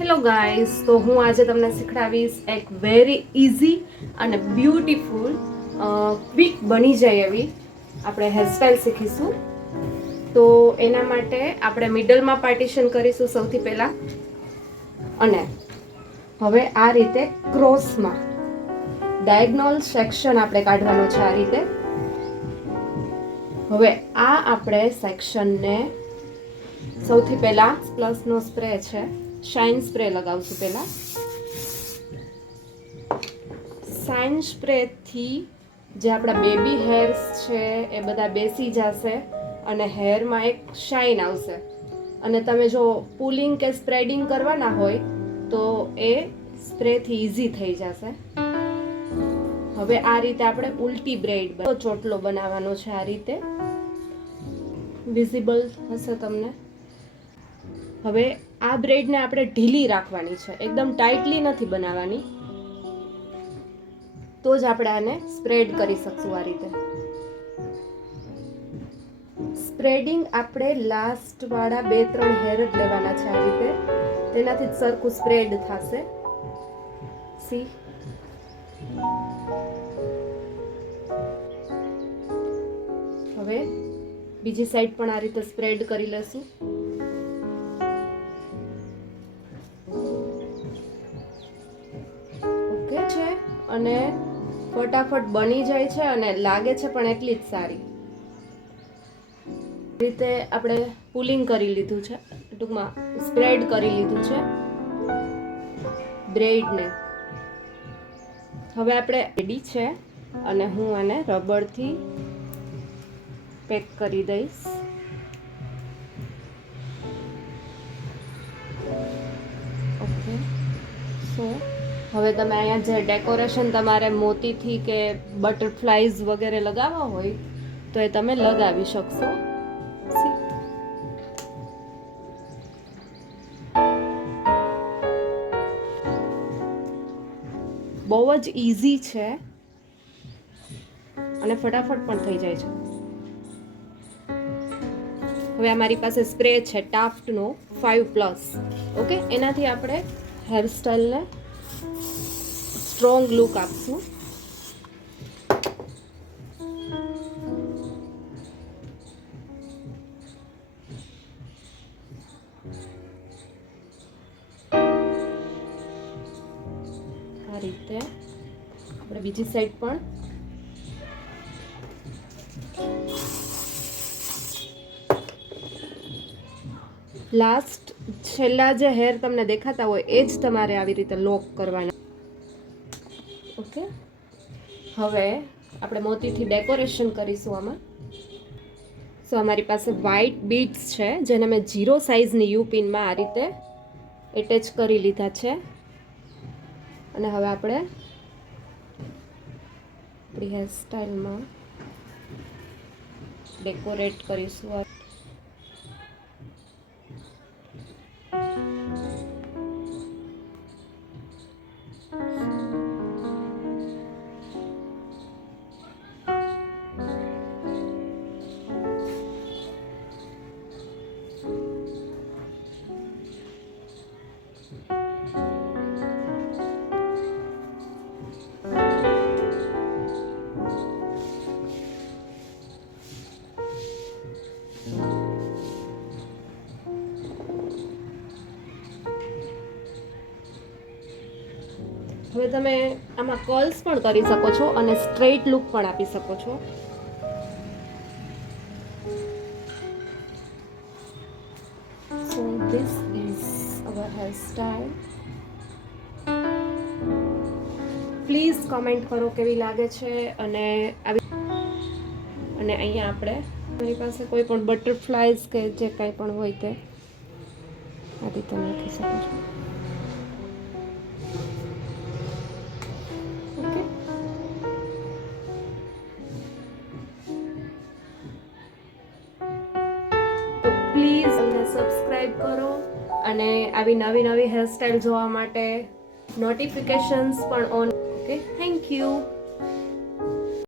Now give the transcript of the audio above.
Hello guys, તો હું આજે તમને શીખડાવીશ એક વેરી ઇઝી અને બ્યુટીફુલ ક્વિક બની જાય એવી આપણે હેરસ્ટાઈલ શીખીશું. તો એના માટે આપણે મિડલમાં પાર્ટીશન કરીશું સૌથી પહેલા, અને હવે આ રીતે ક્રોસમાં ડાયગોનલ સેક્શન આપણે કાઢવાનો છે. આ રીતે હવે આ આપણે સેક્શનને સૌથી પહેલા પ્લસનો સ્પ્રે છે, શાઇન સ્પ્રે લગાવશું. પહેલા શાઇન સ્પ્રેથી જે આપણા બેબી હેર્સ છે એ બધા બેસી જશે અને હેરમાં એક શાઇન આવશે. અને તમે જો પુલિંગ કે સ્પ્રેડિંગ કરવાના હોય તો એ સ્પ્રેથી ઇઝી થઈ જશે. હવે આ રીતે આપણે ઉલટી બ્રેડ ચોટલો બનાવવાનો છે. આ રીતે વિઝિબલ હશે તમને. હવે આ બ્રેડને આપણે ઢીલી રાખવાની છે, એકદમ ટાઈટલી નથી બનાવવાની, તો જ આપણે આને સ્પ્રેડ કરી શકશું. આ રીતે સ્પ્રેડિંગ આપણે લાસ્ટ વાળા 2-3 હેર જ લેવાના છે. આ રીતે તેનાથી જ સરખું સ્પ્રેડ થશે. સી, હવે બીજી સાઈડ પણ આ રીતે સ્પ્રેડ કરી લેશું. ઓકે છે, અને ફટાફટ બની જાય છે અને લાગે છે પણ એટલી જ સારી. રીતે આપણે પુલિંગ કરી લીધું છે, ટૂંકમાં સ્પ્રેડ કરી લીધું છે બ્રેડને. હવે આપણે રેડી છે અને હું આને રબરથી પેક કરી દઈશ. ઓકે, સો હવે તમે અહીંયા જે ડેકોરેશન તમારે મોતીથી કે બટરફ્લાઈઝ વગેરે લગાવવા હોય તો એ તમે લગાવી શકશો. બહુ જ ઇઝી છે અને ફટાફટ પણ થઈ જાય છે. હવે અમારી પાસે સ્પ્રે છે ટાફ્ટનો 5+. ઓકે, એનાથી આપણે હેરસ્ટાઈલને સ્ટ્રોંગ લુક આપશું. આ રીતે આપણે બીજી સાઈડ પણ લાસ્ટ છેલ્લા જે હેર તમને દેખાતા હોય એ જ તમારે આવી રીતે લોક કરવાના. ઓકે, હવે આપણે મોતીથી ડેકોરેશન કરીશું આમાં. સો અમારી પાસે વ્હાઈટ બીડ્સ છે જેને મેં 0 સાઇઝની યુ પિનમાં આ રીતે એટેચ કરી લીધા છે. અને હવે આપણે આપણી હેરસ્ટાઈલમાં ડેકોરેટ કરીશું. હવે તમે આમાં કર્લ્સ પણ કરી શકો છો અને સ્ટ્રેટ લુક પણ આપી શકો છો. So this is our hairstyle. Please comment કરો કેવી લાગે છે. અને અહીંયા આપણે મારી પાસે કોઈ પણ બટરફ્લાઈઝ કે જે કંઈ પણ હોય તે આ રીતે નાખી શકો છો. ઓકે, તો પ્લીઝ અમને સબસ્ક્રાઈબ કરો અને આવી નવી હેરસ્ટાઈલ જોવા માટે નોટિફિકેશન્સ પણ ઓન. Okay, thank you.